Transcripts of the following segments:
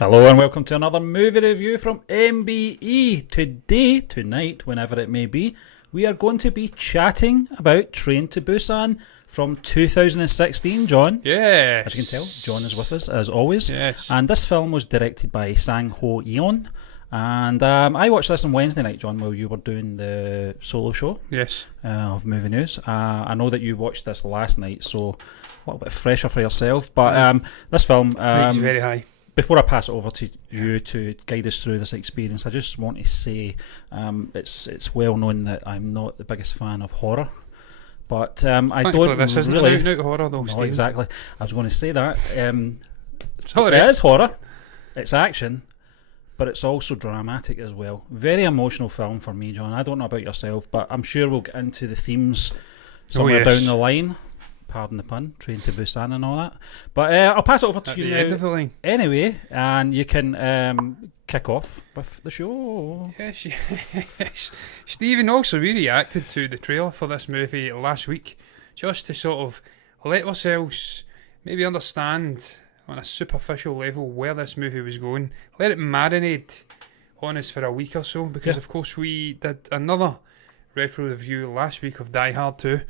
Hello and welcome to another movie review from MBE. Tonight, whenever it may be, we are going to be chatting about Train to Busan from 2016, John. Yes. As you can tell, John is with us as always. Yes. And this film was directed by Sang Ho Yeon. And I watched this on Wednesday night, John, while you were doing the solo show Yes. of movie news. I know that you watched this last night, so a little bit fresher for yourself. But this film... It's very high. Before I pass it over to you to guide us through this experience, I just want to say it's well known that I'm not the biggest fan of horror, but I don't this isn't really an out horror though, no, Steve. exactly. I was going to say that Sorry. it is horror, it's action, but it's also dramatic as well. Very emotional film for me, John. I don't know about yourself, but I'm sure we'll get into the themes somewhere down the line. Pardon the pun, Train to Busan and all that. But I'll pass it over to you now anyway, and you can kick off with the show. Yes. Stephen, also we reacted to the trailer for this movie last week, just to sort of let ourselves maybe understand on a superficial level where this movie was going. Let it marinate on us for a week or so, because of course we did another retro review last week of Die Hard 2.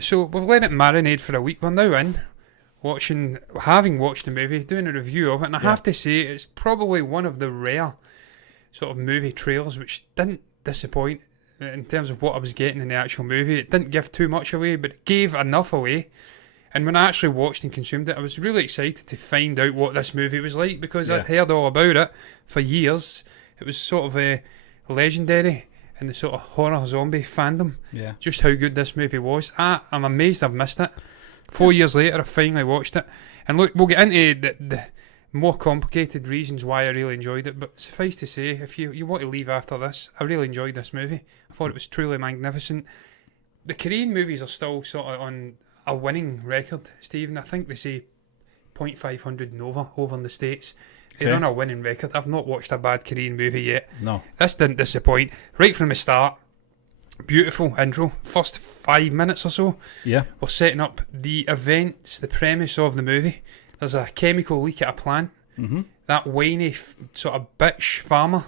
So we've let it marinate for a week. We're now in having watched the movie, doing a review of it, and I have to say it's probably one of the rare sort of movie trailers which didn't disappoint in terms of what I was getting in the actual movie. It didn't give too much away, but it gave enough away. And when I actually watched and consumed it, I was really excited to find out what this movie was like, because I'd heard all about it for years. It was sort of legendary in the sort of horror zombie fandom. Yeah. Just how good this movie was. I'm amazed I've missed it. 4 years later, I finally watched it. And look, we'll get into the more complicated reasons why I really enjoyed it, but suffice to say, if you want to leave after this, I really enjoyed this movie. I thought it was truly magnificent. The Korean movies are still sort of on a winning record, Stephen. I think they say 0.500 Nova over in the States. They're on a winning record. I've not watched a bad Korean movie yet. No. This didn't disappoint. Right from the start, beautiful intro. First 5 minutes or so, we're setting up the events, the premise of the movie. There's a chemical leak at a plant. Mm-hmm. That whiny sort of bitch farmer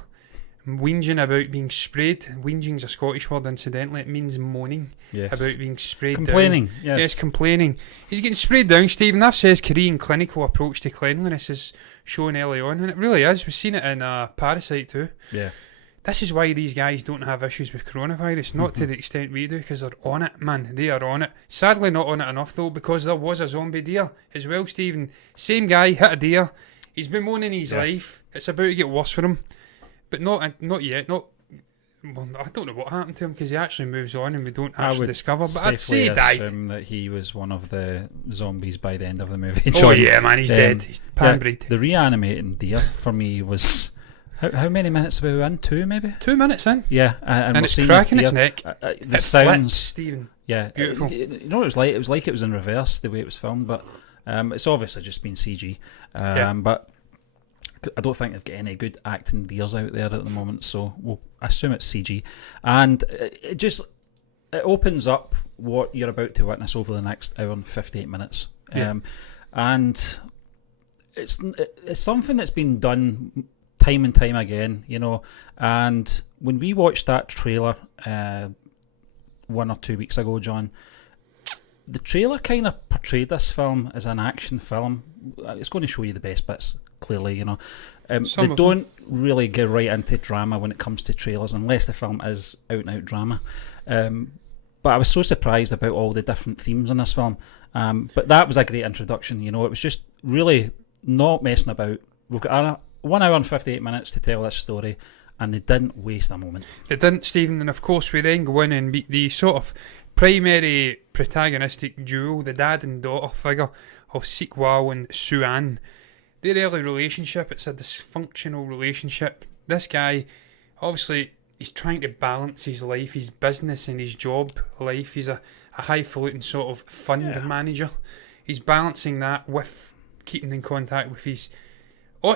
whinging about being sprayed. Whinging's a Scottish word, incidentally. It means moaning about being sprayed complaining, down. Yes, complaining. He's getting sprayed down, Stephen. That says Korean clinical approach to cleanliness is shown early on, and it really is. We've seen it in Parasite too. Yeah. This is why these guys don't have issues with coronavirus, not to the extent we do, because they're on it, man. They are on it. Sadly not on it enough though, because there was a zombie deer as well, Stephen. Same guy hit a deer. He's been moaning his life. It's about to get worse for him. But not yet. Well, I don't know what happened to him, because he actually moves on and we don't actually discover. But I'd say he died. Assume that he was one of the zombies by the end of the movie. Oh yeah, man, he's dead. He's pan-breed. The reanimating deer for me was how many minutes were we in? 2 maybe. 2 minutes in. Yeah, and it's cracking its neck. The sounds, Stephen. Yeah, beautiful. You know what it was like? It was like it was in reverse the way it was filmed, but it's obviously just been CG. But I don't think they've got any good acting deers out there at the moment, so we'll assume it's CG. And it opens up what you're about to witness over the next hour and 58 minutes. And it's something that's been done time and time again, you know. And when we watched that trailer 1 or 2 weeks ago, John, the trailer kind of portrayed this film as an action film. It's going to show you the best bits, clearly, you know. They don't really get right into drama when it comes to trailers, unless the film is out-and-out drama. But I was so surprised about all the different themes in this film. But that was a great introduction, you know. It was just really not messing about. We've got 1 hour and 58 minutes to tell this story, and they didn't waste a moment. They didn't, Stephen, and of course we then go in and meet the sort of primary protagonistic duo, the dad and daughter figure of Sik Wao and Suan. Their early relationship, it's a dysfunctional relationship. This guy, obviously, he's trying to balance his life, his business and his job life. He's a highfalutin sort of fund manager. He's balancing that with keeping in contact with his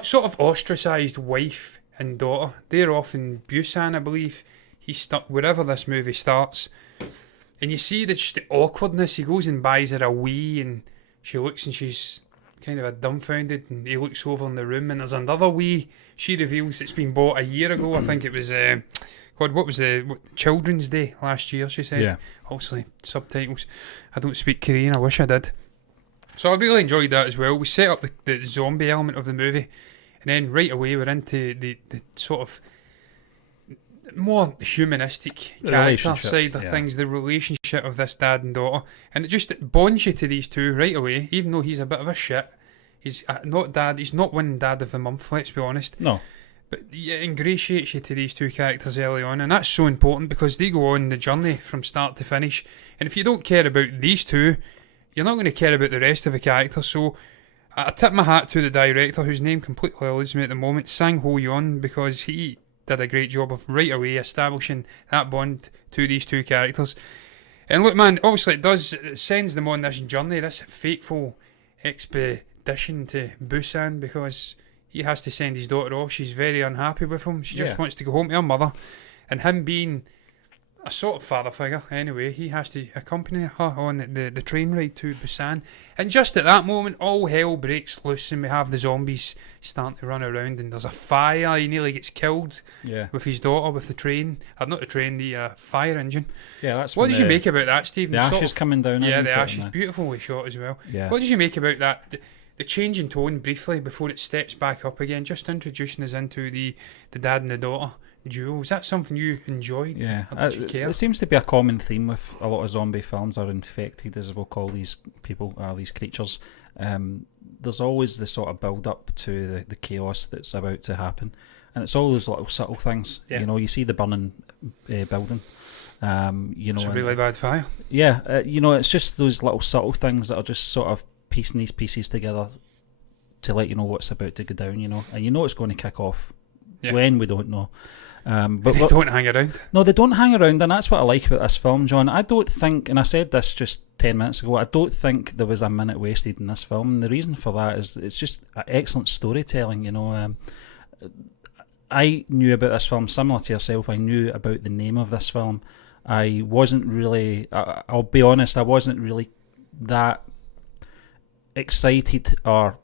sort of ostracised wife and daughter. They're off in Busan, I believe. He's stuck wherever this movie starts. And you see just the awkwardness. He goes and buys her a Wii, and she looks and she's kind of a dumbfounded, and he looks over in the room, and there's another wee. She reveals it's been bought a year ago. I think it was. God, what was Children's Day last year? She said. Yeah. Obviously, subtitles. I don't speak Korean. I wish I did. So I really enjoyed that as well. We set up the zombie element of the movie, and then right away we're into the sort of more humanistic character side of things, the relationship of this dad and daughter, and it just bonds you to these two right away. Even though he's a bit of a shit, he's not dad. He's not winning dad of the month. Let's be honest. No. But it ingratiates you to these two characters early on, and that's so important because they go on the journey from start to finish. And if you don't care about these two, you're not going to care about the rest of the characters. So I tip my hat to the director, whose name completely eludes me at the moment, Sang Ho-yeon, because he did a great job of right away establishing that bond to these two characters. And look, man, obviously it sends them on this journey, this fateful expedition to Busan, because he has to send his daughter off. She's very unhappy with him. She just wants to go home to her mother. And him being a sort of father figure, anyway, he has to accompany her on the train ride to Busan. And just at that moment, all hell breaks loose, and we have the zombies starting to run around, and there's a fire. He nearly gets killed with his daughter with the train. Not the train, the fire engine. Yeah, that's what did you make about that, Stephen? The ashes coming down, yeah, isn't the it? ashes, beautifully shot as well. Yeah. What did you make about that? The change in tone briefly before it steps back up again, just introducing us into the dad and the daughter duo. Is that something you enjoyed? Yeah, or did you care? There seems to be a common theme with a lot of zombie films, or infected, as we'll call these people, these creatures. There's always the sort of build up to the chaos that's about to happen, and it's all those little subtle things. Yeah. You know, you see the burning building. You know, it's a really bad fire. Yeah, you know, it's just those little subtle things that are just sort of piecing these pieces together to let you know what's about to go down. You know, and you know it's going to kick off. Yeah. When we don't know. But they don't hang around. No, they don't hang around, and that's what I like about this film, John. I don't think, and I said this just 10 minutes ago, I don't think there was a minute wasted in this film. And the reason for that is it's just excellent storytelling. You know, I knew about this film similar to yourself. I knew about the name of this film. I wasn't really, I'll be honest, I wasn't really that excited or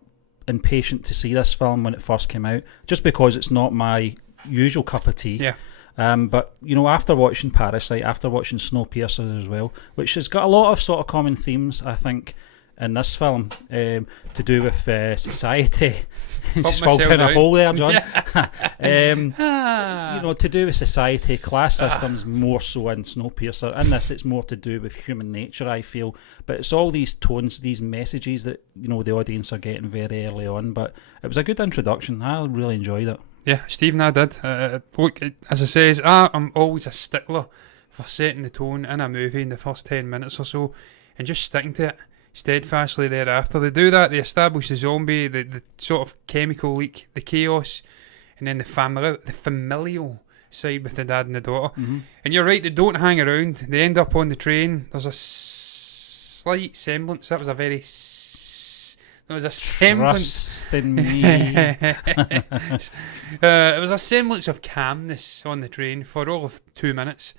impatient to see this film when it first came out, just because it's not my usual cup of tea. Yeah. But you know, after watching Parasite, after watching Snowpiercer as well, which has got a lot of sort of common themes, I think, in this film, to do with society. Just fall down a hole there, John. You know, to do with society, class systems, more so in Snowpiercer. In this, it's more to do with human nature, I feel. But it's all these tones, these messages that, you know, the audience are getting very early on. But it was a good introduction. I really enjoyed it. Yeah, Stephen, I did. Look, as I says, I'm always a stickler for setting the tone in a movie in the first 10 minutes or so, and just sticking to it steadfastly thereafter. They do that, they establish the zombie, the sort of chemical leak, the chaos, and then the familial side with the dad and the daughter. Mm-hmm. And you're right, they don't hang around. They end up on the train. There's a slight semblance. That was a very... There was a semblance... Trust in me. It was a semblance of calmness on the train for all of 2 minutes.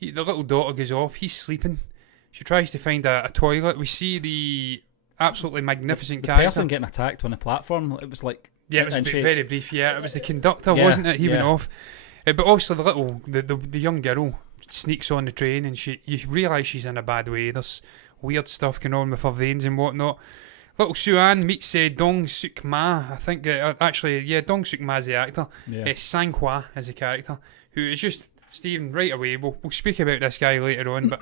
The little daughter goes off. He's sleeping. She tries to find a toilet. We see the absolutely magnificent the character. person getting attacked on the platform. It was like... Yeah, it was very brief. Yeah, it was the conductor, wasn't it? He went off. But also the young girl sneaks on the train, and you realise she's in a bad way. There's weird stuff going on with her veins and whatnot. Little Suan meets Dong Suk Ma. I think Dong Suk Ma's the actor. Yeah. Sang Hwa is the character, who is just... Stephen, right away, we'll speak about this guy later on, but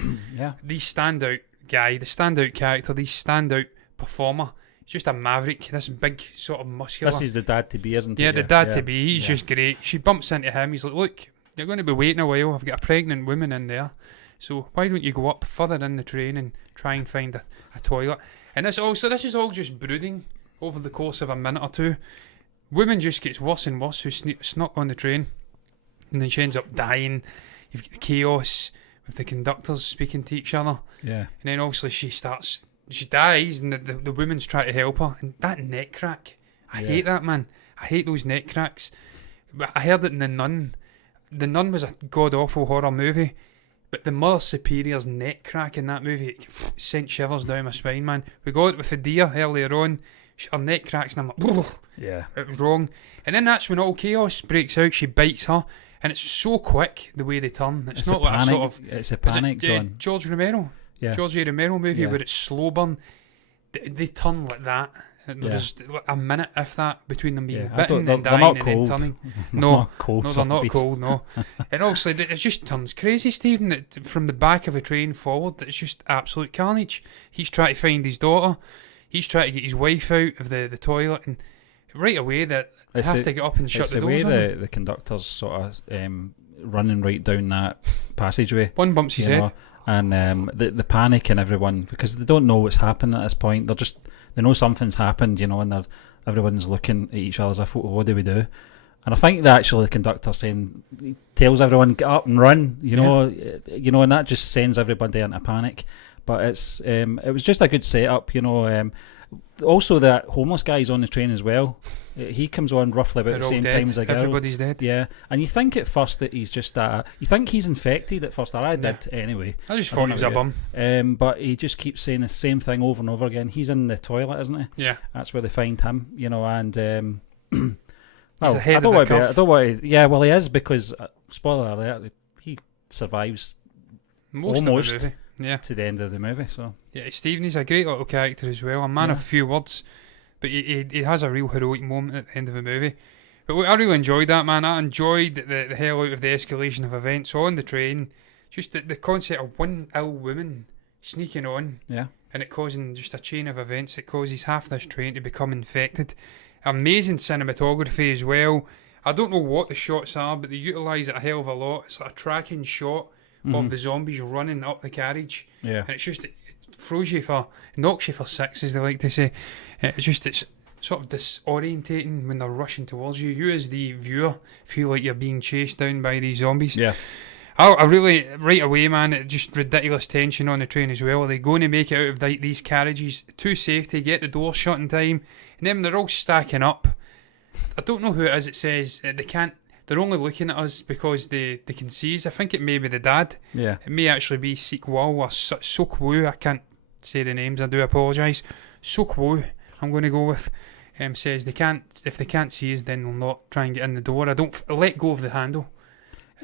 the standout guy, the standout character, the standout performer, he's just a maverick, this big sort of muscular... This is the dad-to-be, isn't it? Yeah, the dad-to-be, he's just great. She bumps into him, he's like, look, you're going to be waiting a while, I've got a pregnant woman in there, so why don't you go up further in the train and try and find a toilet? And this is all just brooding over the course of a minute or two. Woman just gets worse and worse, who snuck on the train. And then she ends up dying. You've got the chaos with the conductors speaking to each other. Yeah. And then obviously she dies, and the woman's trying to help her. And that neck crack, I hate that, man. I hate those neck cracks. But I heard it in The Nun. The Nun was a god-awful horror movie, but the Mother Superior's neck crack in that movie, it sent shivers down my spine, man. We got it with the deer earlier on. her neck cracks, and I'm like, Yeah. it was wrong. And then that's when all chaos breaks out. She bites her, and it's so quick the way they turn. It's not a like panic. a sort of It's a panic, John. George Romero. Yeah. George A. Romero movie Yeah. where it's slow burn. They turn like that. And there's like a minute, if that, between them being bitten and they're dying not and cold. then turning. They're No, not cold no, they're not zombies. cold, no. And obviously, it just turns crazy, Stephen, that from the back of a train forward, that it's just absolute carnage. He's trying to find his daughter. He's trying to get his wife out of the toilet, and right away that they have to get up and shut the doors. It's the on way them. the conductor's sort of running right down that passageway. One bumps his you head. know, and the panic in everyone, because they don't know what's happening at this point. They know something's happened, you know, and everyone's looking at each other as if, what do we do? And I think that actually the conductor he tells everyone, get up and run, you know, and that just sends everybody into panic. But it was just a good setup, you know. Also, that homeless guy's on the train as well. He comes on roughly about They're the all same dead. time as a girl. Everybody's dead. Yeah, and you think at first that he's just you think he's infected at first. I did anyway. I just thought he was a bum. But he just keeps saying the same thing over and over again. He's in the toilet, isn't he? Yeah. That's where they find him, you know, and He's ahead I don't of want the to curve. I don't want to, yeah, well he is, because spoiler alert, he survives Most almost of the movie. Yeah. to the end of the movie, so Yeah, Stephen, he's a great little character as well. A man of few words, but he has a real heroic moment at the end of the movie. But I really enjoyed that, man. I enjoyed the hell out of the escalation of events on the train. Just the concept of one ill woman sneaking on, yeah. and it causing just a chain of events that causes half this train to become infected. Amazing cinematography as well. I don't know what the shots are, but they utilise it a hell of a lot. It's like a tracking shot of the zombies running up the carriage. Yeah. And it's just, it throws you knocks you for six, as they like to say. It's sort of disorientating when they're rushing towards you. You as the viewer feel like you're being chased down by these zombies. Yeah. I really, right away, man, it just ridiculous tension on the train as well. Are they going to make it out of these carriages to safety, get the door shut in time? And then they're all stacking up. I don't know who it is. It says they can't. They're only looking at us because they can see us. I think it may be the dad. Yeah. It may actually be Sik Woo or Sok Woo. I can't say the names. I do apologise. Sok Woo, I'm going to go with. Says if they can't see us, then they'll not try and get in the door. I don't let go of the handle.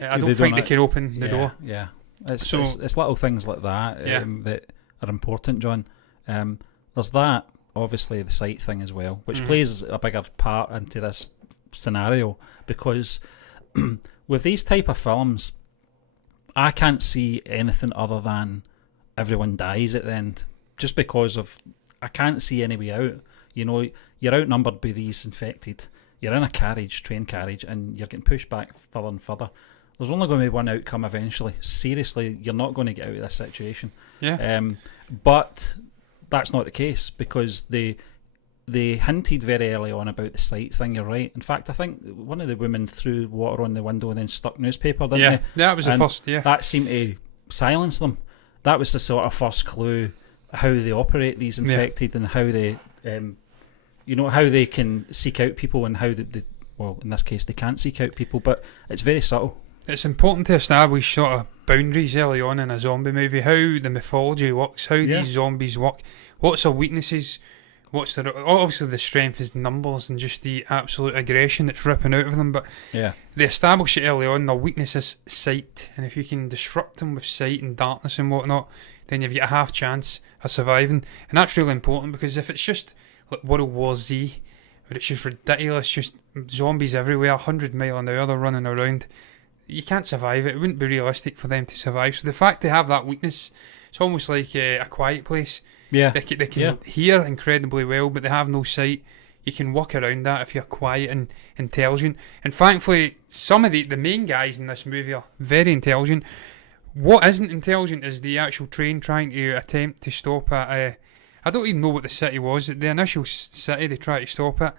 I don't think they can open the door. Yeah. It's little things like that that are important, John. There's that, obviously, the sight thing as well, which plays a bigger part into this scenario, because with these type of films, I can't see anything other than everyone dies at the end, just because of I can't see any way out. You know, you're outnumbered by these infected. You're in a train carriage, and you're getting pushed back further and further. There's only going to be one outcome eventually. Seriously, you're not going to get out of this situation. Yeah. But that's not the case, because they hinted very early on about the sight thing. You're right. In fact, I think one of the women threw water on the window and then stuck newspaper, didn't they? Yeah, that was the first. Yeah. That seemed to silence them. That was the sort of first clue how they operate, these infected, and how they, how they can seek out people, and how well, in this case, they can't seek out people. But it's very subtle. It's important to establish sort of boundaries early on in a zombie movie, how the mythology works, how these zombies work, what's their weaknesses, what's their... Obviously the strength is numbers and just the absolute aggression that's ripping out of them, but they establish it early on. Their weakness is sight, and if you can disrupt them with sight and darkness and whatnot, then you've got a half chance of surviving. And that's really important, because if it's just like World War Z, where it's just ridiculous, just zombies everywhere, 100 mile an hour they're running around, you can't survive it. It wouldn't be realistic for them to survive. So the fact they have that weakness, it's almost like A Quiet Place. Yeah. They can hear incredibly well, but they have no sight. You can work around that if you're quiet and intelligent. And thankfully, some of the main guys in this movie are very intelligent. What isn't intelligent is the actual train trying to attempt to stop at... I don't even know what the city was. The initial city they try to stop at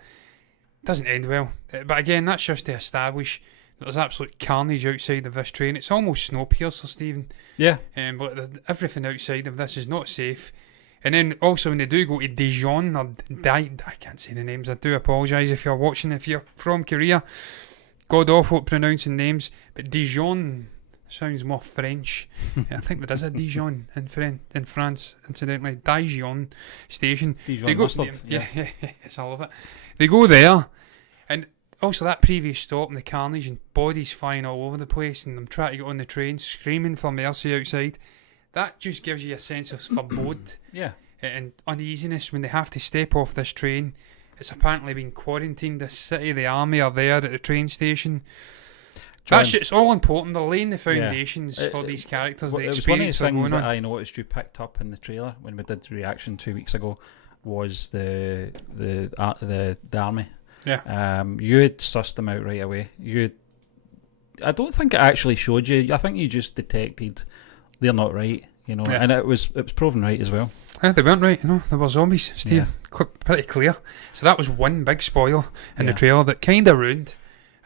doesn't end well. But again, that's just to establish that there's absolute carnage outside of this train. It's almost Snowpiercer, Stephen. Yeah. But everything outside of this is not safe. And then also when they do go to Dijon, or I can't say the names, I do apologise if you're watching, if you're from Korea, god awful at pronouncing names, but Dijon, sounds more French. I think there is a Dijon in France, incidentally. Dijon station. Dijon mustard. Yeah, yes, I love it. They go there, and also that previous stop and the carnage and bodies flying all over the place, and them trying to get on the train, screaming for mercy outside. That just gives you a sense of forebode and uneasiness when they have to step off this train. It's apparently been quarantined. The city, the army are there at the train station. That shit's all important. They're laying the foundations for these characters. It was one of the things that I noticed you picked up in the trailer when we did the reaction 2 weeks ago, was the army. Yeah. You had sussed them out right away. I don't think it actually showed you. I think you just detected they're not right, and it was proven right as well. They weren't right, they were zombies, Steve. Pretty clear. So that was one big spoiler in the trailer that kind of ruined.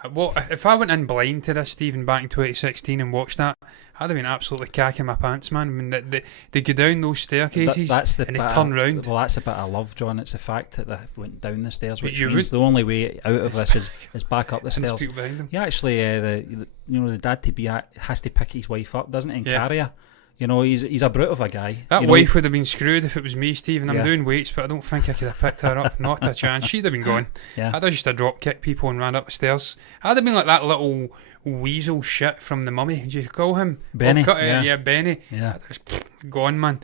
If I went in blind to this, Stephen, back in 2016 and watched that, I'd have been absolutely cacking my pants, man. I mean, they go down those staircases and they turn round. Well, that's the bit I love, John. It's the fact that they went down the stairs, which means the only way out of this is back up the stairs. He actually, the dad to be has to pick his wife up, doesn't he, and carry her. He's a brute of a guy. That wife would have been screwed if it was me, Stephen. I'm doing weights, but I don't think I could have picked her up. Not a chance. She'd have been gone. I'd have just drop kicked people and ran up the stairs. I'd have been like that little weasel shit from The Mummy. Did you call him? Benny. Benny. Yeah. Just gone, man.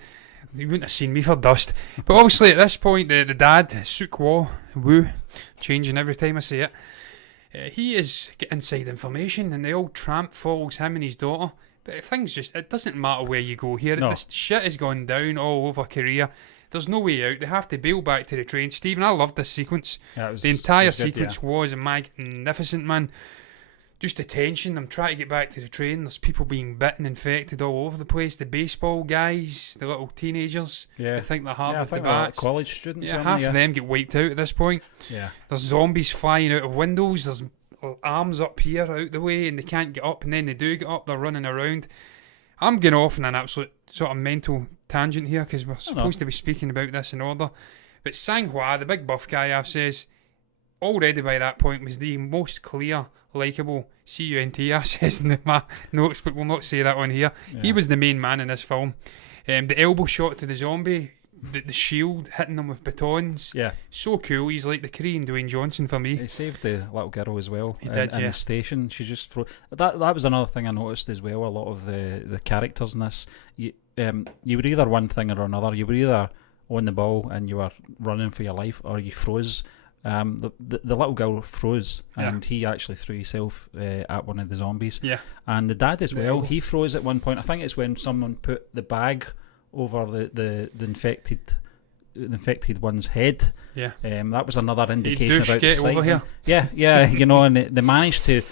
You wouldn't have seen me for dust. But obviously at this point, the dad, Suk Woo, changing every time I say it, he is getting inside information, and the old tramp follows him and his daughter. But it doesn't matter where you go here. No. This shit has gone down all over Korea. There's no way out. They have to bail back to the train. Stephen, I loved this sequence. Yeah, the entire sequence was magnificent, man. Just the tension. I'm trying to get back to the train. There's people being bitten, infected all over the place. The baseball guys, the little teenagers. Yeah. I think they're hard with the Like bats. college students. Half of them get wiped out at this point. Yeah. There's zombies flying out of windows. There's arms up here out the way, and they can't get up, and then they do get up, they're running around. I'm going off on an absolute sort of mental tangent here because we're supposed to be speaking about this in order. But Sang-hwa, the big buff guy, I've says, already by that point was the most clear, likeable CUNT, I says in my notes, but we'll not say that on here. He was the main man in this film. The elbow shot to the zombie, the shield hitting them with batons. Yeah. So cool. He's like the Korean Dwayne Johnson for me. He saved the little girl as well. He did, in the station. She just that was another thing I noticed as well. A lot of the characters in this, you were either one thing or another. You were either on the ball and you were running for your life, or you froze. The little girl froze, and he actually threw himself at one of the zombies. Yeah. And the dad as well, he froze at one point. I think it's when someone put the bag over the infected one's head. Yeah. That was another indication about the get over here. Yeah, and they managed to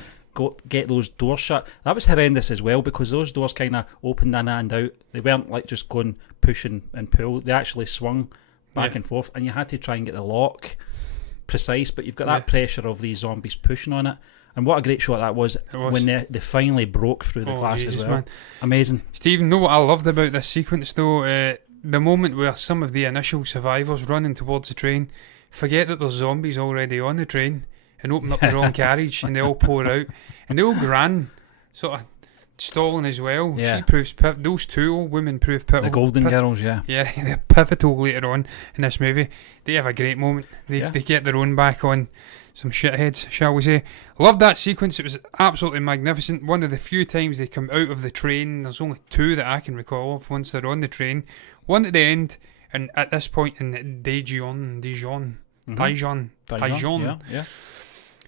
get those doors shut. That was horrendous as well, because those doors kind of opened in and out. They weren't like just going push and pull. They actually swung back and forth, and you had to try and get the lock precise, but you've got that pressure of these zombies pushing on it. And what a great shot that was when they finally broke through the glass as well. Man. Amazing. Stephen, know what I loved about this sequence though? The moment where some of the initial survivors running towards the train forget that there's zombies already on the train and open up the wrong carriage, and they all pour out, and the old gran sort of stalling as well. Yeah. She proves those two old women prove pivotal. The Golden Girls, yeah. Yeah, they're pivotal later on in this movie. They have a great moment. They get their own back on some shitheads, shall we say. Loved that sequence. It was absolutely magnificent. One of the few times they come out of the train. There's only two that I can recall of once they're on the train. One at the end, and at this point in Dijon. Yeah.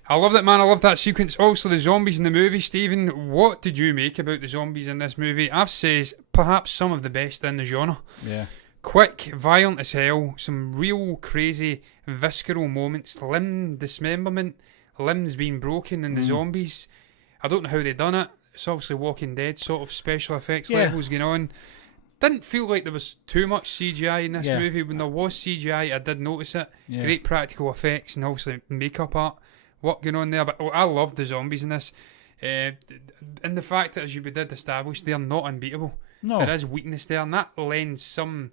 I love that, man. I love that sequence. Also, the zombies in the movie, Stephen. What did you make about the zombies in this movie? I've says perhaps some of the best in the genre. Yeah. Quick, violent as hell, some real crazy visceral moments, limb dismemberment, limbs being broken in the zombies. I don't know how they done it. It's obviously Walking Dead sort of special effects levels going on. Didn't feel like there was too much CGI in this movie. When there was CGI, I did notice it. Yeah. Great practical effects and obviously makeup art. What going on there? But I loved the zombies in this. And the fact that, as you did establish, they're not unbeatable. No. There is weakness there, and that lends some,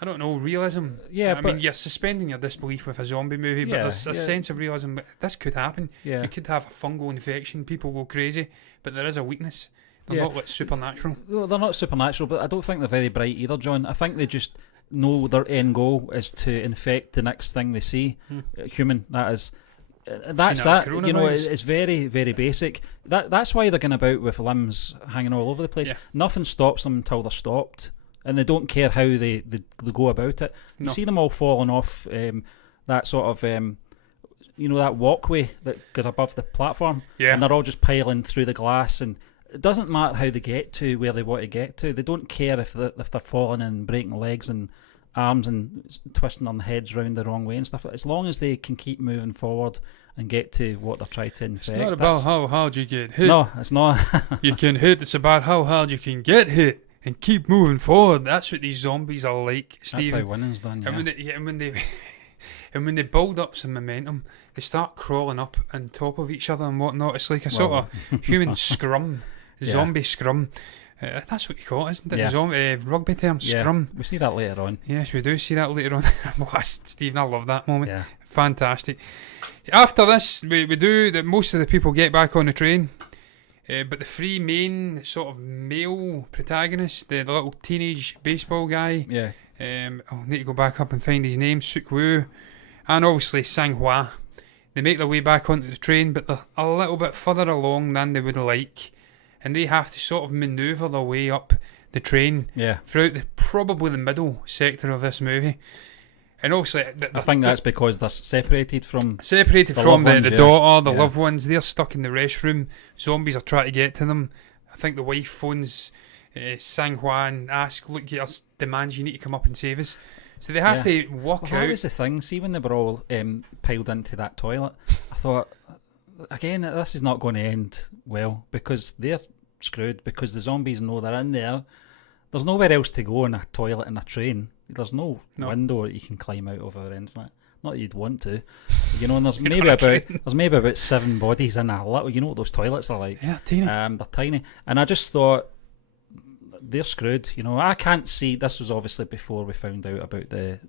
I don't know, realism. Yeah, I mean, you're suspending your disbelief with a zombie movie, but there's a sense of realism. But this could happen. Yeah. You could have a fungal infection, people go crazy, but there is a weakness. They're not like supernatural. They're not supernatural, but I don't think they're very bright either, John. I think they just know their end goal is to infect the next thing they see. Human, that is. That's that. You know, it's very, very basic. That's why they're going about with limbs hanging all over the place. Nothing stops them until they're stopped, and they don't care how they go about it. You see them all falling off that sort of that walkway that goes above the platform, and they're all just piling through the glass, and it doesn't matter how they get to where they want to get to. They don't care if they're falling and breaking legs and arms and twisting their heads round the wrong way and stuff. As long as they can keep moving forward and get to what they're trying to infect. It's not about how hard you get hit. No, it's not. You can hit. It's about how hard you can get hit and keep moving forward. That's what these zombies are like, Stephen. That's how winning's done, yeah. And when they build up some momentum, they start crawling up on top of each other and whatnot. It's like a sort of human scrum, zombie scrum. That's what you call it, isn't it? Yeah. Rugby term, scrum. We see that later on. Yes, we do see that later on. Stephen, I love that moment. Yeah. Fantastic. After this, we do that. Most of the people get back on the train, but the three main sort of male protagonists, the little teenage baseball guy. Yeah. I'll need to go back up and find his name. Suk Woo, and obviously Sang Hwa. They make their way back onto the train, but they're a little bit further along than they would like. And they have to sort of manoeuvre their way up the train throughout probably the middle sector of this movie. And obviously, I think that's because they're separated from the daughter, the loved ones. They're stuck in the restroom. Zombies are trying to get to them. I think the wife phones Sang Hwa and asks, "Look, demands you need to come up and save us." So they have to walk out. That was the thing. See, when they were all piled into that toilet, I thought, again, this is not going to end well because they're screwed because the zombies know they're in there. There's nowhere else to go in a toilet in a train. There's no window that you can climb out of or anything. Not that you'd want to, you know. And there's maybe about 7 bodies in a little. You know what those toilets are like? Yeah, teeny. They're tiny. And I just thought they're screwed. You know, I can't see. This was obviously before we found out about the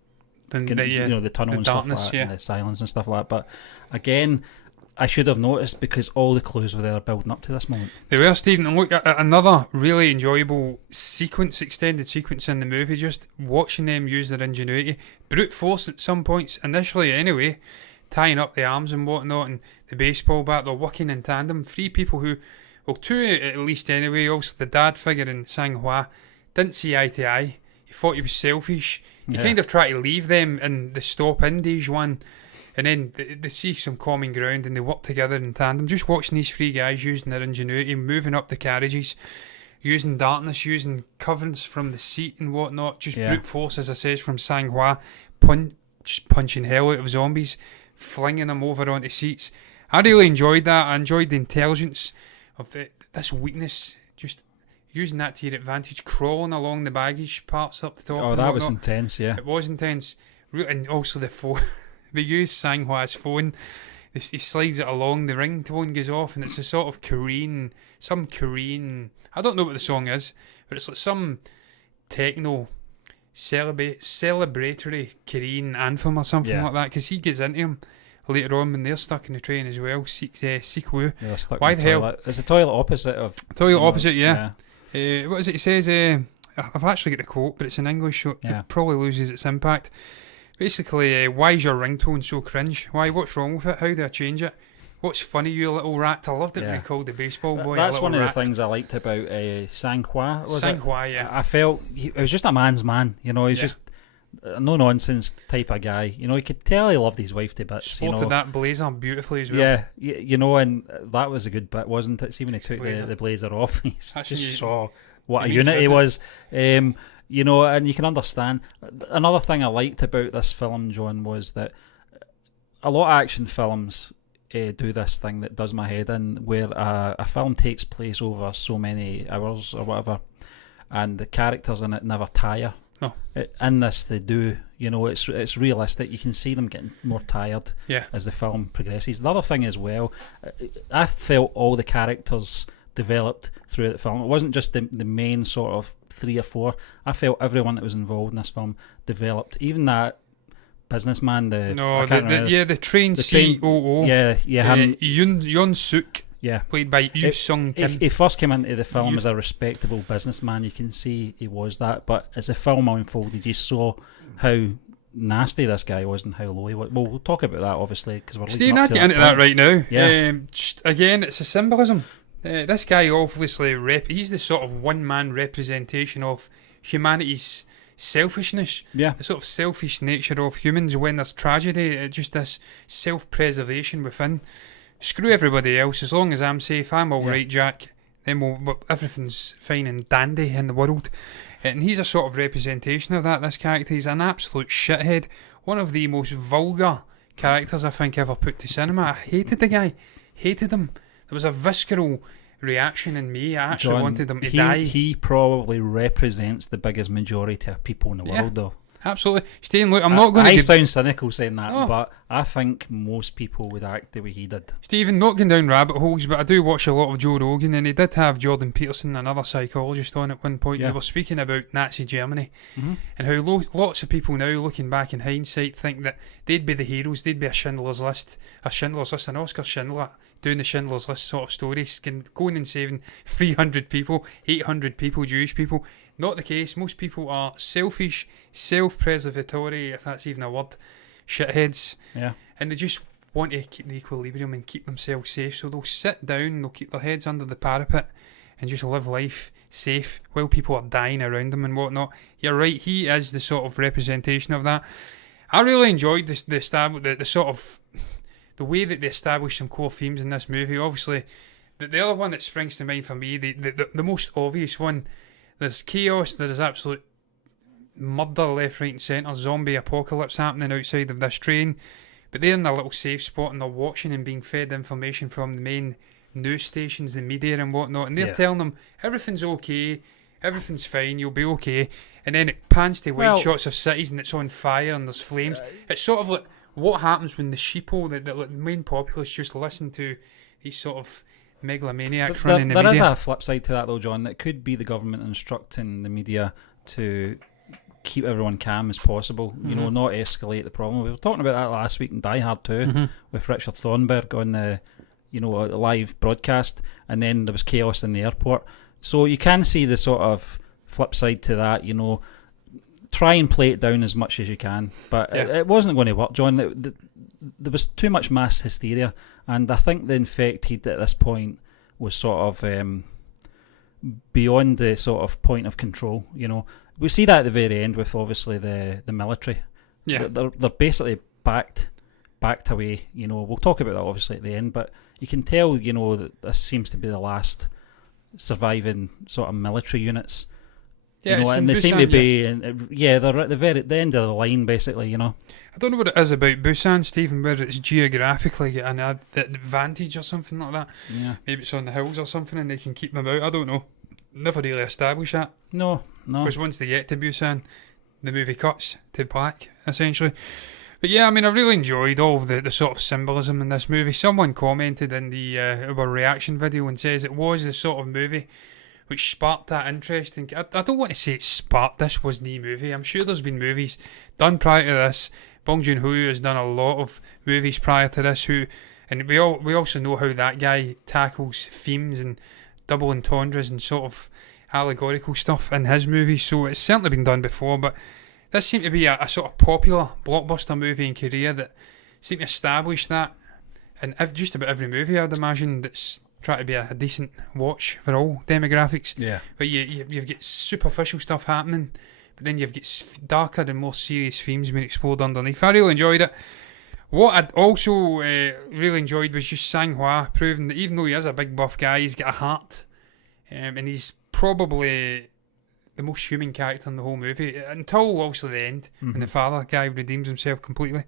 tunnel and stuff like that, and the silence and stuff like that. But again, I should have noticed because all the clues were there building up to this moment. They were, Stephen, and look at another really enjoyable extended sequence in the movie, just watching them use their ingenuity. Brute force at some points, initially anyway, tying up the arms and whatnot, and the baseball bat, they're working in tandem. 3 people who, well, 2 at least anyway, also the dad figure in Sang Hwa, didn't see eye to eye. He thought he was selfish. He kind of tried to leave them in the stop in Daejuan. And then they see some common ground and they work together in tandem. Just watching these 3 guys using their ingenuity, moving up the carriages, using darkness, using coverings from the seat and whatnot. Just brute force, as I says, from Sang Hwa, just punching hell out of zombies, flinging them over onto seats. I really enjoyed that. I enjoyed the intelligence of this weakness, just using that to your advantage, crawling along the baggage parts up the top. Oh, that was intense, yeah. It was intense. And also the phone. They use Sang Hwa's phone. He slides it along, the ringtone goes off, and it's a sort of Korean, I don't know what the song is, but it's like some techno celebratory Korean anthem or something like that, because he gets into him later on when they're stuck in the train as well. Sik Woo. They're stuck Why in the hell? Toilet. It's the toilet opposite of... Yeah. What is it he says? I've actually got the quote, but it's in English, so it probably loses its impact. Basically, why is your ringtone so cringe? What's wrong with it? How do I change it? What's funny, you little rat? I loved it when they called the baseball boy That's one of rat. the things I liked about Sang Hwa. Sang Hwa, yeah. I felt it was just a man's man. You know, he's just a no-nonsense type of guy. You know, you could tell he loved his wife to bits. Sported that blazer beautifully as well. Yeah, you know, and that was a good bit, wasn't it? See, when he took the blazer off, he just saw what a unit he was. You know, and you can understand. Another thing I liked about this film, John, was that a lot of action films do this thing that does my head in, where a film takes place over so many hours or whatever, and the characters in it never tire. No. In this, they do. You know, it's realistic. You can see them getting more tired as the film progresses. The other thing as well, I felt all the characters developed throughout the film. It wasn't just the main sort of 3 or 4. I felt everyone that was involved in this film developed. Even that businessman, the train COO. Yoon Suk. Yeah. played by Yu Sung Kim. He first came into the film Yu- as a respectable businessman. You can see he was that, but as the film unfolded, you saw how nasty this guy was and how low he was. Well, we'll talk about that obviously because we're Steve, leading up not to get into that right now. Yeah. Just, again, it's a symbolism. This guy obviously he's the sort of one-man representation of humanity's selfishness. Yeah. The sort of selfish nature of humans when there's tragedy, just this self-preservation within. Screw everybody else, as long as I'm safe, I'm alright, Jack. Then everything's fine and dandy in the world. And he's a sort of representation of that, this character. He's an absolute shithead. One of the most vulgar characters I think ever put to cinema. I hated the guy. Hated him. There was a visceral reaction in me. I actually John, wanted him to die. He probably represents the biggest majority of people in the world, though. Absolutely. Stephen, look, I'm not going to... I sound cynical saying that, Oh. but I think most people would act the way he did. Stephen, not going down rabbit holes, but I do watch a lot of Joe Rogan, and he did have Jordan Peterson, another psychologist, on at one point. Yeah. They were speaking about Nazi Germany Mm-hmm. and how lots of people now, looking back in hindsight, think that they'd be the heroes, they'd be a Schindler's List, an Oscar Schindler doing the Schindler's List sort of stories, going and saving 300 people, 800 people, Jewish people. Not the case. Most people are selfish, self-preservatory, if that's even a word, shitheads. Yeah. And they just want to keep the equilibrium and keep themselves safe. So they'll sit down, they'll keep their heads under the parapet and just live life safe while people are dying around them and whatnot. You're right, he is the sort of representation of that. I really enjoyed the sort of the way that they established some core themes in this movie. Obviously, the other one that springs to mind for me, the most obvious one, there's chaos, there's absolute murder left, right and centre, zombie apocalypse happening outside of this train, but they're in a little safe spot and they're watching and being fed information from the main news stations, the media and whatnot, and they're telling them everything's okay, everything's fine, you'll be okay, and then it pans to wide shots of cities and it's on fire and there's flames. It's sort of like what happens when the sheeple, the main populace, just listen to these sort of megalomaniacs running the media. There is a flip side to that though, John. It could be the government instructing the media to keep everyone calm as possible, you know, not escalate the problem. We were talking about that last week in Die Hard 2 with Richard Thornburg on the, you know, a live broadcast, and then there was chaos in the airport. So you can see the sort of flip side to that, you know, try and play it down as much as you can, but it wasn't going to work, John. There was too much mass hysteria, and I think the infected at this point was sort of beyond the sort of point of control. You know, we see that at the very end with obviously the military. Yeah, they're basically backed away. You know, we'll talk about that obviously at the end, but you can tell, you know, that this seems to be the last surviving sort of military units. yeah, You know, and they seem to be, they're at the end of the line, basically. You know, I don't know what it is about Busan, Stephen, where it's geographically an advantage or something like that. yeah, Maybe it's on the hills or something and they can keep them out. I don't know. Never really established that. no, Because once they get to Busan, the movie cuts to black, essentially. But yeah, I mean, I really enjoyed all of the sort of symbolism in this movie. Someone commented in the our reaction video and says it was the sort of movie which sparked that interest. And I don't want to say it sparked, this was the movie. I'm sure there's been movies done prior to this. Bong Joon-ho has done a lot of movies prior to this, and we also know how that guy tackles themes and double entendres and sort of allegorical stuff in his movies, so it's certainly been done before, but this seemed to be a sort of popular blockbuster movie in Korea that seemed to establish that in just about every movie, I'd imagine, that's trying to be a decent watch for all demographics. yeah. But you've got superficial stuff happening, but then you've got darker and more serious themes being explored underneath. I really enjoyed it. What I'd also really enjoyed was just Sang-hwa proving that even though he is a big buff guy, he's got a heart, and he's probably the most human character in the whole movie, until obviously the end, when the father guy redeems himself completely.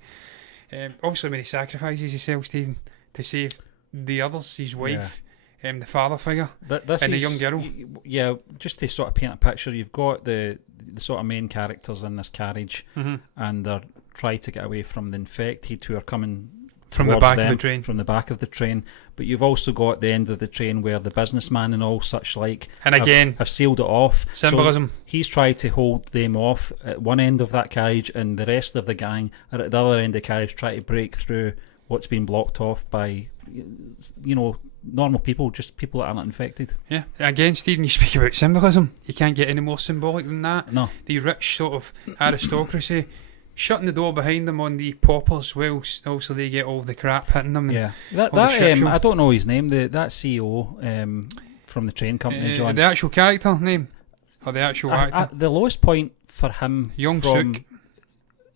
Obviously when he sacrifices himself, Stephen, to save the others, his wife, the father figure, and the young girl. Yeah, just to sort of paint a picture, you've got the sort of main characters in this carriage, and they're trying to get away from the infected who are coming from the back of the train. From the back of the train. But you've also got the end of the train where the businessman and all such like and again have sealed it off. Symbolism. So he's tried to hold them off at one end of that carriage, and the rest of the gang are at the other end of the carriage trying to break through what's been blocked off by, you know, normal people, just people that aren't infected. Yeah. Again, Stephen, you speak about symbolism. You can't get any more symbolic than that. No. The rich sort of aristocracy shutting the door behind them on the paupers, whilst also they get all the crap hitting them. Yeah. That I don't know his name. That CEO from the train company, John. The actual character name or the actual actor. The lowest point for him, Young from Suk.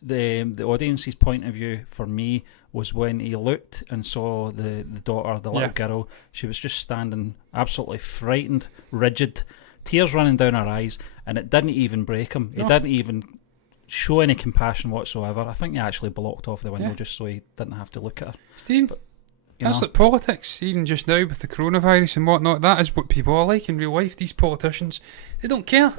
the audience's point of view, for me, was when he looked and saw the daughter, the little girl. She was just standing absolutely frightened, rigid, tears running down her eyes, and it didn't even break him. He didn't even show any compassion whatsoever. I think he actually blocked off the window just so he didn't have to look at her. Steve, that's like politics, even just now with the coronavirus and whatnot. That is what people are like in real life. These politicians, they don't care.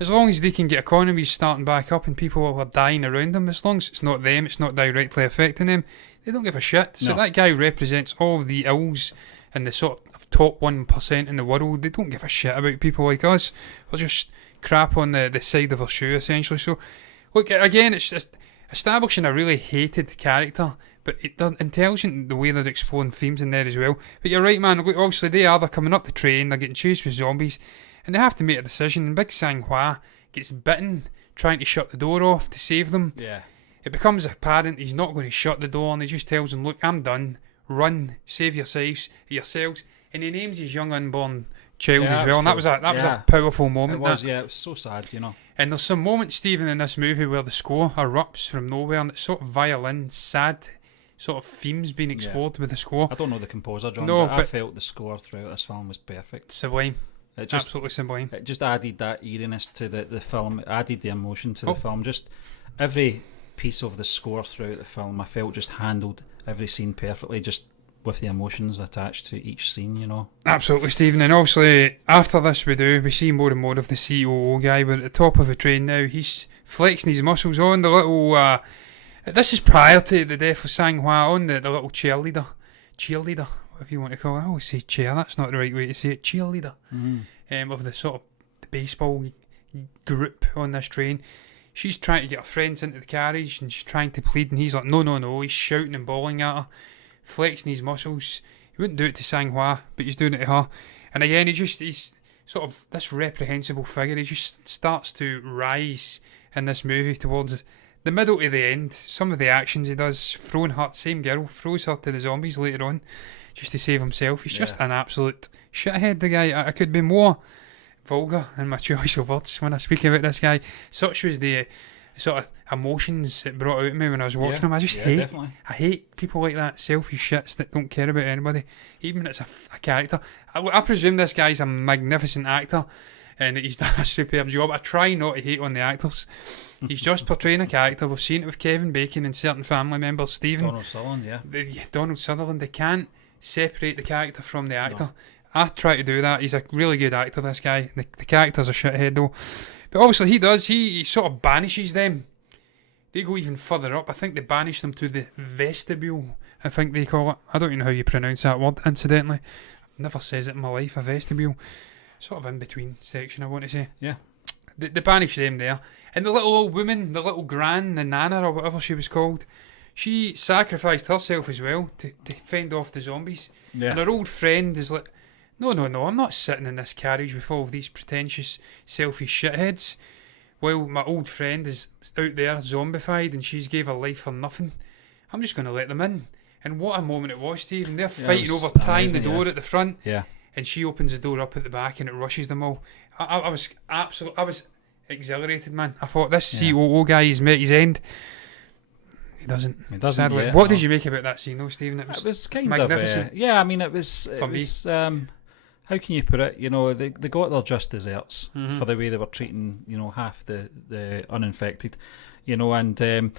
As long as they can get economies starting back up and people are dying around them, as long as it's not them, it's not directly affecting them, they don't give a shit. So that guy represents all of the ills and the sort of top 1% in the world. They don't give a shit about people like us. They'll just crap on the side of our shoe, essentially. So, look, again, it's just establishing a really hated character, but they're intelligent the way they're exploring themes in there as well. But you're right, man. Look, obviously, they're coming up the train, they're getting chased with zombies, and they have to make a decision. And Big Sang-hwa gets bitten trying to shut the door off to save them. Yeah. It becomes apparent he's not going to shut the door, and he just tells them, look, I'm done. Run, save yourselves. And he names his young unborn child as well. And that was a powerful moment. It was, it was so sad, And there's some moments, Stephen, in this movie where the score erupts from nowhere, and it's sort of violin, sad sort of themes being explored with the score. I don't know the composer, John, but I felt the score throughout this film was perfect. Sublime. Absolutely sublime. It just added that eeriness to the film. It added the emotion to the film. Just every piece of the score throughout the film, I felt just handled every scene perfectly, just with the emotions attached to each scene, Absolutely, Stephen. And obviously, after this, we see more and more of the COO guy. We're at the top of the train now. He's flexing his muscles on the little. This is prior to the death of Sang-hwa, on the little cheerleader, whatever you want to call it. I always say chair. That's not the right way to say it. Cheerleader. Of the sort of the baseball group on this train. She's trying to get her friends into the carriage, and she's trying to plead, and he's like, no. He's shouting and bawling at her, flexing his muscles. He wouldn't do it to Sang-hwa, but he's doing it to her. And again, he's sort of this reprehensible figure. He just starts to rise in this movie towards the middle to the end. Some of the actions he does, throwing her, same girl, throws her to the zombies later on, just to save himself. He's just an absolute shithead, the guy. I could be more vulgar in my choice of words when I speak about this guy. Such was the sort of emotions it brought out of me when I was watching him. I just hate people like that, selfish shits that don't care about anybody, even when it's a character. I presume this guy's a magnificent actor and that he's done a superb job. I try not to hate on the actors. He's just portraying a character. We've seen it with Kevin Bacon and certain family members. Stephen, Donald Sutherland, Donald Sutherland. They can't separate the character from the actor. I try to do that. He's a really good actor, this guy. The character's a shithead though. But obviously he does. He sort of banishes them. They go even further up. I think they banish them to the vestibule, I think they call it. I don't even know how you pronounce that word, incidentally. I've never says it in my life, a vestibule. Sort of in between section, I want to say. Yeah. They banish them there. And the little old woman, the little gran, the nana or whatever she was called, she sacrificed herself as well to fend off the zombies. Yeah. And her old friend is like, no, I'm not sitting in this carriage with all of these pretentious, selfish shitheads while my old friend is out there zombified and she's gave her life for nothing. I'm just going to let them in. And what a moment it was, Steve. And they're fighting over tying the door at the front. Yeah. And she opens the door up at the back and it rushes them all. I was exhilarated, man. I thought this COO guy has met his end. He doesn't. Sadly. What did you make about that scene, though, Stephen? It was kind magnificent. Of it was. How can you put it? They got their just desserts for the way they were treating, half the uninfected, and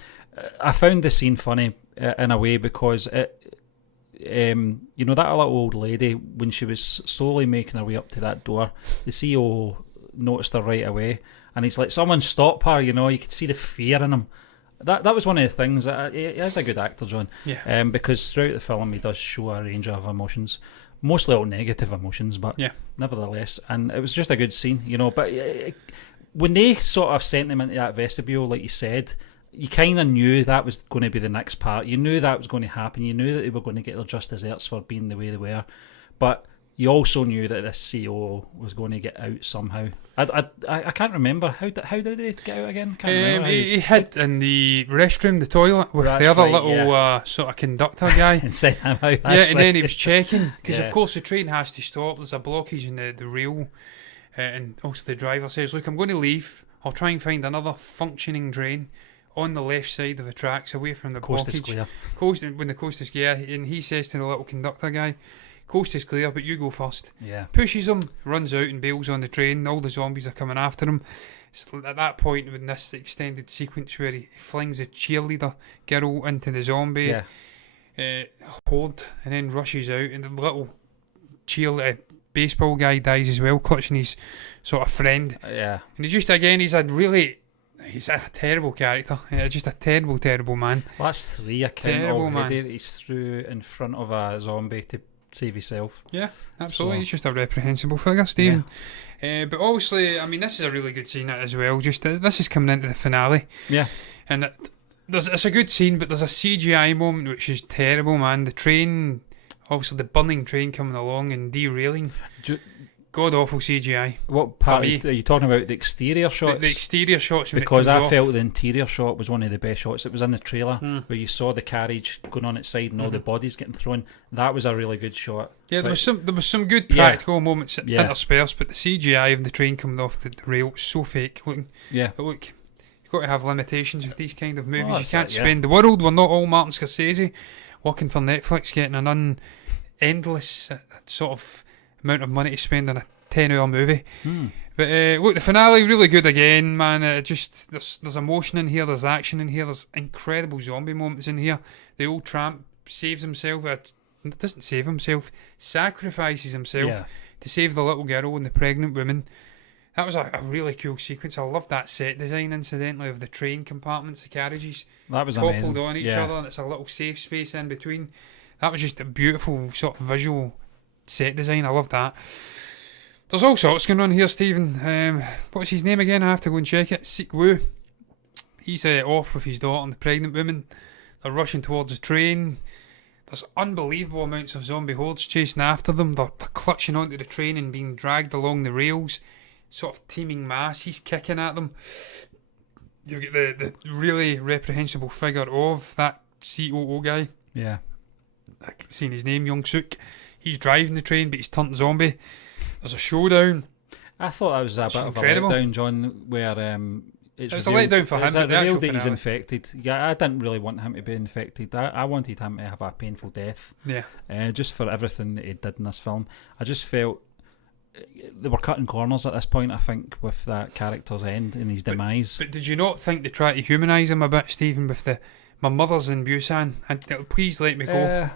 I found the scene funny in a way because it, that little old lady, when she was slowly making her way up to that door, the CEO noticed her right away, and he's like, "Someone stop her!" You could see the fear in him. That was one of the things. He is a good actor, John. Yeah. Because throughout the film he does show a range of emotions. Mostly all negative emotions, but nevertheless, and it was just a good scene, but when they sort of sent them into that vestibule, like you said, you kind of knew that was going to be the next part. You knew that was going to happen. You knew that they were going to get their just desserts for being the way they were. but you also knew that this CEO was going to get out somehow. I can't remember how did they get out again? Can't remember. He hid in the restroom, the toilet, with the other little sort of conductor guy. And sent him out. And then he was checking, because of course the train has to stop. There's a blockage in the rail, and also the driver says, "Look, I'm going to leave. I'll try and find another functioning train on the left side of the tracks, away from the Coast blockage." Is clear. When the coast is clear, and he says to the little conductor guy, "Coast is clear, but you go first." Yeah. Pushes him, runs out and bails on the train. All the zombies are coming after him. It's at that point in this extended sequence where he flings the cheerleader girl into the zombie horde and then rushes out, and the little baseball guy dies as well, clutching his sort of friend. Yeah. And he's a terrible character. Just a terrible man. Well, that's 3 account Terrible already man. that he's threw in front of a zombie to save himself. Yeah, absolutely. He's just a reprehensible figure, Stephen. But obviously, I mean, this is a really good scene as well. Just this is coming into the finale. Yeah. And it's a good scene, but there's a CGI moment which is terrible, man. The train, obviously the burning train coming along and derailing. God awful CGI. What part are you talking about? The exterior shots? The exterior shots. Because I felt the interior shot was one of the best shots. It was in the trailer where you saw the carriage going on its side and all the bodies getting thrown. That was a really good shot. Yeah, there was some good practical moments interspersed, but the CGI of the train coming off the rail was so fake looking. Yeah. But look, you've got to have limitations with these kind of movies. Oh, you can't spend the world. We're not all Martin Scorsese working for Netflix, getting an endless sort of amount of money to spend on a 10-hour movie. But look, the finale really good again, man. There's emotion in here, there's action in here, there's incredible zombie moments in here. The old tramp saves himself, doesn't save himself, sacrifices himself to save the little girl and the pregnant woman. That was a really cool sequence. I loved that set design, incidentally, of the train compartments, the carriages. That was coupled amazing. On each other, and it's a little safe space in between. That was just a beautiful sort of visual set design. I love that. There's all sorts going on here, Stephen. What's his name again? I have to go and check it. Sik Woo. He's off with his daughter and the pregnant woman. They're rushing towards the train. There's unbelievable amounts of zombie hordes chasing after them. They're clutching onto the train and being dragged along the rails. Sort of teeming mass. He's kicking at them. You get the really reprehensible figure of that COO guy. Yeah. I keep saying his name, Young Suk. He's driving the train, but he's turned zombie. There's a showdown. I thought that was a bit incredible. of a letdown, John, where it was a letdown for him. It's but the revealed that he's finale. infected. Yeah, I didn't really want him to be infected. I wanted him to have a painful death. Yeah. Just for everything that he did in this film. I just felt they were cutting corners at this point, I think, with that character's end and his demise. But did you not think they tried to humanise him a bit, Stephen, with my mother's in Busan, and please let me go?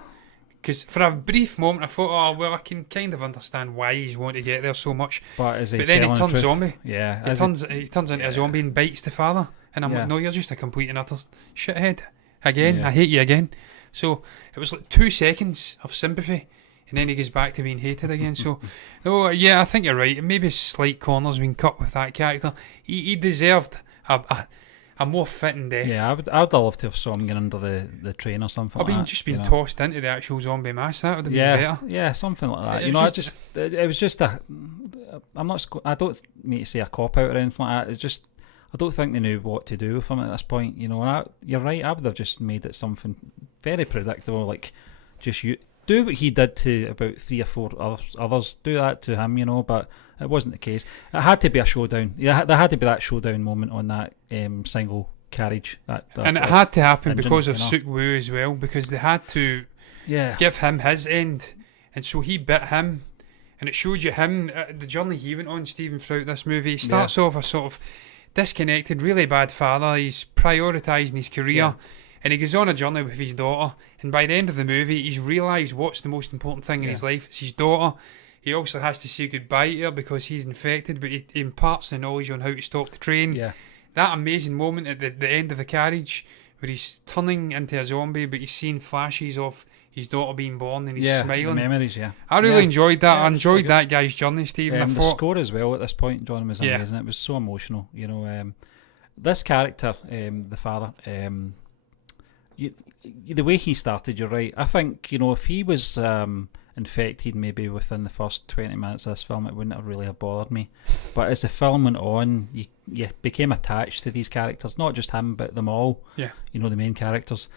Because for a brief moment I thought, oh, well, I can kind of understand why he's wanting to get there so much. But then he turns zombie. Yeah. He turns into a zombie and bites the father. And I'm like, no, you're just a complete and utter shithead. Again, I hate you again. So it was like 2 seconds of sympathy, and then he goes back to being hated again. So, I think you're right. Maybe a slight corner's been cut with that character. He deserved a more fitting death. Yeah, I would have loved to have saw him get under the train or something. Just being tossed into the actual zombie mass. That would have been better. Yeah, something like that. It was just a. I don't mean to say a cop out or anything like that. It's just I don't think they knew what to do with him at this point. You're right. I would have just made it something very predictable, like just do what he did to about 3 or 4 others. Do that to him, but it wasn't the case. It had to be a showdown. Yeah, there had to be that showdown moment on that single carriage. And it had to happen engine, because of Suk Woo as well, because they had to give him his end, and so he bit him, and it showed you him, the journey he went on, Stephen, throughout this movie. He starts off a sort of disconnected, really bad father. He's prioritising his career, and he goes on a journey with his daughter, and by the end of the movie he's realised what's the most important thing in his life. It's his daughter. He also has to say goodbye to her because he's infected, but he imparts the knowledge on how to stop the train. That amazing moment at the end of the carriage where he's turning into a zombie, but he's seeing flashes of his daughter being born and he's smiling. Memories, I really enjoyed that. I enjoyed that guy's journey, Stephen. The score as well at this point, John, was amazing. It was so emotional. This character, the father, the way he started, you're right. I think, if he was infected maybe within the first 20 minutes of this film, it wouldn't have really have bothered me. But as the film went on, you became attached to these characters, not just him, but them all. Yeah. You know, the main characters.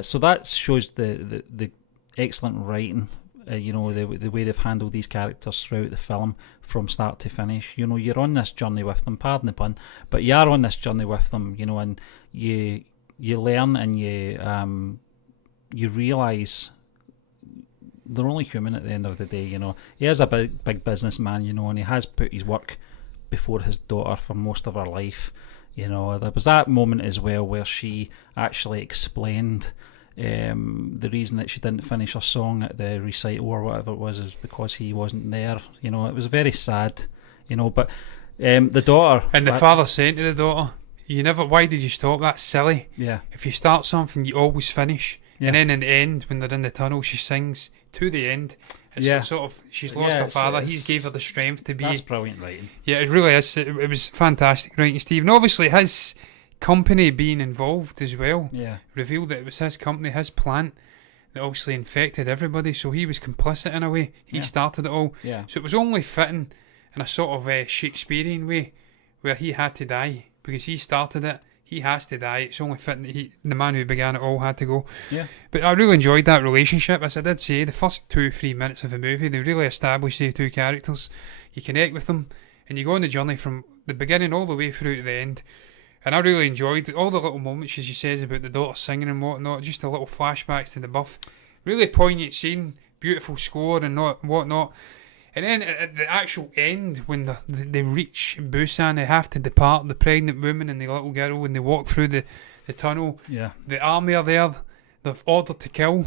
So that shows the excellent writing. You know, the way they've handled these characters throughout the film from start to finish. You know, you're on this journey with them, pardon the pun, but you are on this journey with them, you know, and you learn and you realise they're only human at the end of the day, you know. He is a big businessman, you know, and he has put his work before his daughter for most of her life. You know, there was that moment as well where she actually explained the reason that she didn't finish her song at the recital or whatever it was is because he wasn't there. You know, it was very sad, you know, but the daughter... And the father saying to the daughter, why did you stop? That's silly. Yeah. If you start something, you always finish. Yeah. And then in the end, when they're in the tunnel, she sings to the end. It's sort of, she's lost her father. He gave her the strength to be... That's brilliant writing. Yeah, it really is. It was fantastic writing, Steve. And obviously his company being involved as well revealed that it was his company, his plant, that obviously infected everybody. So he was complicit in a way. He started it all. Yeah. So it was only fitting in a sort of Shakespearean way where he had to die because he started it. He has to die. It's only fitting that the man who began it all had to go. Yeah. But I really enjoyed that relationship. As I did say, the first 2-3 minutes of the movie, they really established the two characters. You connect with them, and you go on the journey from the beginning all the way through to the end. And I really enjoyed all the little moments, as she says, about the daughter singing and whatnot, just the little flashbacks to the birth. Really poignant scene, beautiful score and whatnot. And then at the actual end, when they reach Busan, they have to depart, the pregnant woman and the little girl, when they walk through the tunnel. Yeah. The army are there, they've ordered to kill.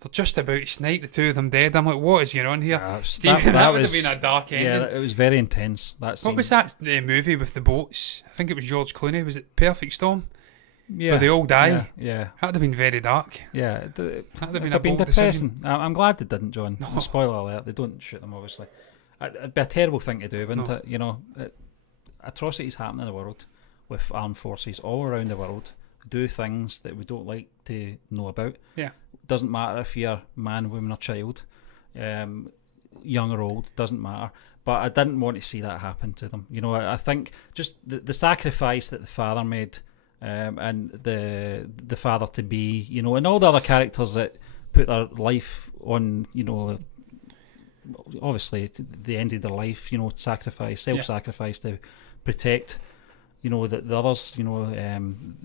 They're just about to snipe the two of them dead. I'm like, what is going on here? Stephen, that would have been a dark ending. Yeah, it was very intense, that scene. What was that movie with the boats? I think it was George Clooney. Was it Perfect Storm? Yeah. Where they all die? Yeah. That would have been very dark. Yeah. That would have been been depressing. Decision. I'm glad they didn't, John. No. Spoiler alert, they don't shoot them, obviously. It'd be a terrible thing to do, wouldn't it? You know, atrocities happen in the world with armed forces all around the world, do things that we don't like to know about. Yeah. Doesn't matter if you're man, woman or child, young or old, doesn't matter. But I didn't want to see that happen to them. You know, I think just the sacrifice that the father made and the father to be, you know, and all the other characters that put their life on, you know, obviously the end of their life, you know, self-sacrifice to protect, you know, the others, you know,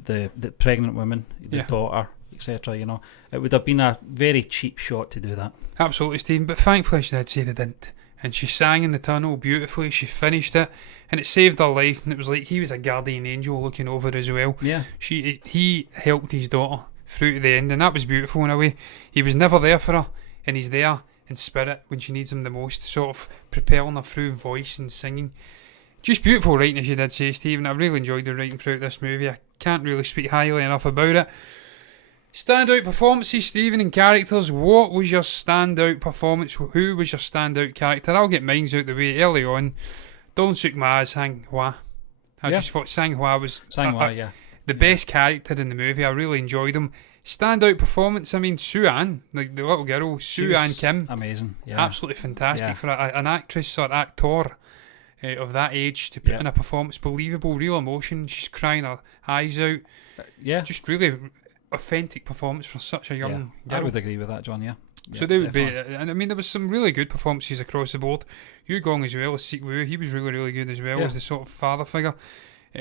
the pregnant woman, the daughter, etc. You know, it would have been a very cheap shot to do that. Absolutely, Stephen. But thankfully, she did say they didn't, and she sang in the tunnel beautifully. She finished it, and it saved her life. And it was like he was a guardian angel looking over her as well. Yeah, he helped his daughter through to the end, and that was beautiful in a way. He was never there for her, and he's there in spirit when she needs him the most, sort of propelling her through voice and singing. Just beautiful writing, as you did say, Stephen. I really enjoyed the writing throughout this movie. I can't really speak highly enough about it. Standout performances, Stephen, and characters. What was your standout performance? Who was your standout character? I'll get mine out the way early on. Don Suk Ma as Sang Hwa. I just thought Sang Hwa was the best character in the movie. I really enjoyed him. Standout performance, I mean, Soo-an, like the little girl, Soo-an Kim. Amazing. Yeah. Absolutely fantastic for an actress or actor of that age to put in a performance. Believable, real emotion. She's crying her eyes out. Just really authentic performance for such a young girl. I would agree with that, John, So they would be, and I mean, there was some really good performances across the board. Yu Gong as well as Sik Woo, he was really, really good as well as the sort of father figure.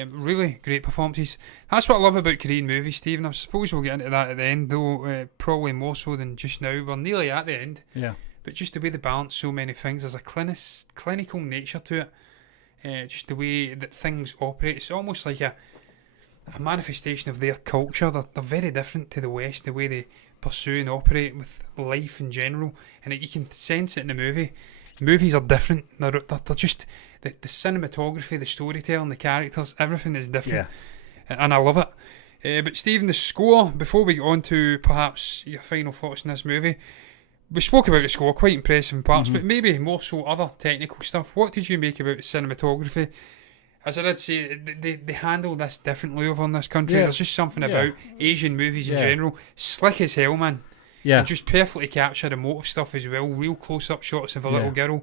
Really great performances. That's what I love about Korean movies, Stephen. I suppose we'll get into that at the end, though probably more so than just now. We're nearly at the end. Yeah. But just the way they balance so many things, there's a clinical nature to it. Just the way that things operate. It's almost like a manifestation of their culture. They're very different to the West, the way they pursue and operate with life in general. And you can sense it in the movie. The movies are different. They're just... The cinematography, the storytelling, the characters, everything is different. And I love it. But Stephen, the score, before we get on to perhaps your final thoughts on this movie, we spoke about the score, quite impressive in parts, but maybe more so other technical stuff. What did you make about the cinematography? As I did say, they handle this differently over in this country. There's just something about Asian movies in general. Slick as hell, man. Yeah. And just perfectly capture emotive stuff as well. Real close-up shots of a little girl.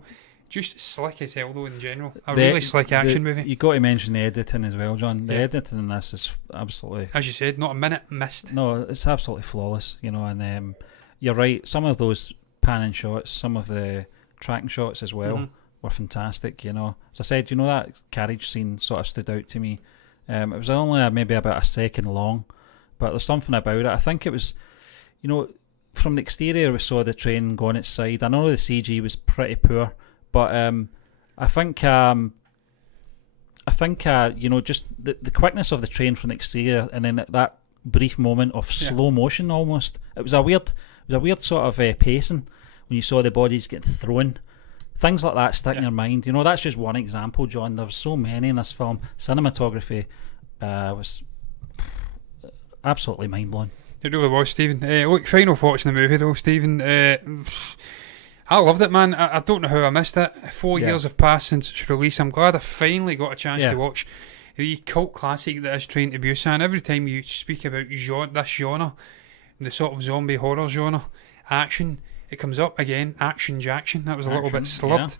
Just slick as hell, though, in general. Really slick action movie. You got to mention the editing as well, John. The editing in this is absolutely... As you said, not a minute missed. No, it's absolutely flawless, you know, and you're right. Some of those panning shots, some of the tracking shots as well were fantastic, you know. As I said, you know, that carriage scene sort of stood out to me. It was only maybe about a second long, but there's something about it. I think it was, you know, from the exterior we saw the train go on its side. I know the CG was pretty poor, but I think you know, just the quickness of the train from the exterior, and then that brief moment of slow motion almost. It was a weird sort of pacing when you saw the bodies getting thrown. Things like that stick in your mind. You know, that's just one example, John. There was so many in this film. Cinematography was absolutely mind-blowing. It really was, Stephen. Look, final thoughts on the movie, though, Stephen. I loved it, man. I don't know how I missed it. 4 years have passed since its release. I'm glad I finally got a chance to watch the cult classic that is Train to Busan. Every time you speak about this genre, the sort of zombie horror genre, action, it comes up again. Action Jackson. That was a little bit slubbed.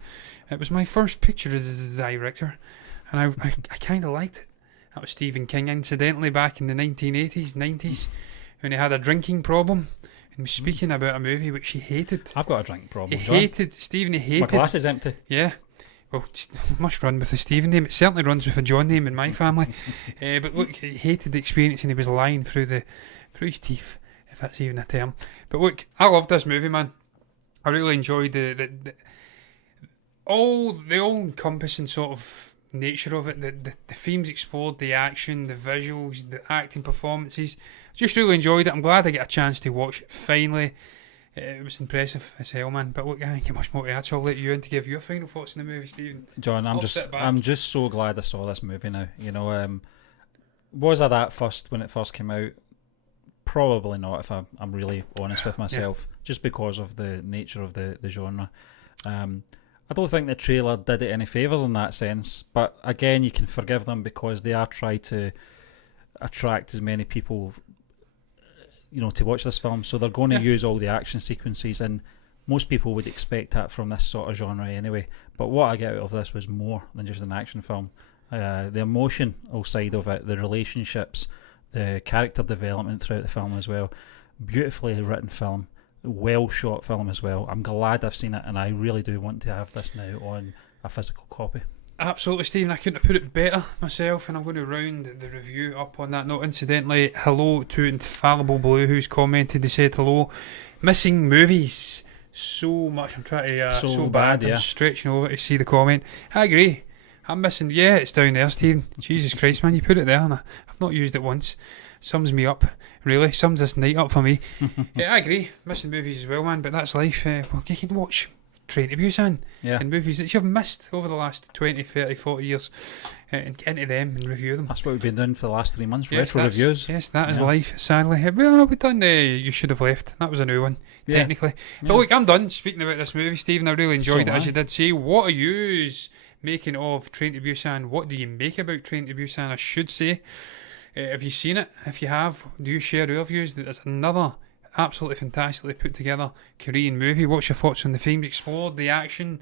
It was my first picture as a director, and I kind of liked it. That was Stephen King, incidentally, back in the 1980s, 90s, when he had a drinking problem. And was speaking about a movie which he hated. I've got a drinking problem, John. He hated... My glass is empty. Yeah. Well, it must run with the Stephen name. It certainly runs with the John name in my family. But look, he hated the experience, and he was lying through his teeth, if that's even a term. But look, I loved this movie, man. I really enjoyed the all-encompassing sort of nature of it. The themes explored, the action, the visuals, the acting performances. Just really enjoyed it. I'm glad I get a chance to watch it finally. It was impressive as hell, man. But look, I think much more to add, so I'll let you in to give your final thoughts on the movie, Stephen. John, I'm just so glad I saw this movie now. You know, was I that fussed when it first came out? Probably not, if I'm really honest with myself, just because of the nature of the genre. I don't think the trailer did it any favours in that sense, but again, you can forgive them because they are trying to attract as many people, you know, to watch this film. So they're going to use all the action sequences, and most people would expect that from this sort of genre anyway. But what I get out of this was more than just an action film. The emotional side of it, the relationships, the character development throughout the film as well. Beautifully written film, well shot film as well. I'm glad I've seen it, and I really do want to have this now on a physical copy. Absolutely, Stephen. I couldn't have put it better myself, and I'm going to round the review up on that note. Incidentally, hello to Infallible Blue, who's commented. They said hello. Missing movies so much. I'm trying to so bad. I'm stretching over to see the comment. I agree. I'm missing. Yeah, it's down there, Stephen. Jesus Christ, man, you put it there, and I've not used it once. Sums me up, really. Sums this night up for me. Yeah, I agree. Missing movies as well, man. But that's life. Well, you can watch Train to Busan and movies that you've missed over the last 20, 30, 40 years, and get into them and review them. That's what we've been doing for the last 3 months. Retro reviews. Yes, that is life. Sadly, well, we've done. You Should Have Left. That was a new one, technically. But look, I'm done speaking about this movie, Stephen. I really enjoyed it, as you did say. What are you making of Train to Busan? What do you make about Train to Busan, I should say? Have you seen it? If you have, do you share your views that it's another absolutely fantastically put together Korean movie? What's your thoughts on the themes explored, the action,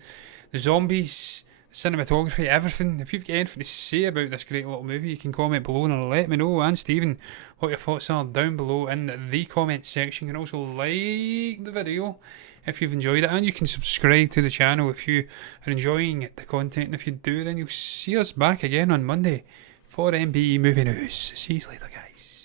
the zombies, the cinematography, everything? If you've got anything to say about this great little movie, you can comment below and let me know. And Stephen, what your thoughts are down below in the comment section. You can also like the video if you've enjoyed it, and you can subscribe to the channel if you are enjoying the content. And if you do, then you'll see us back again on Monday for MBE Movie News. See you later, guys.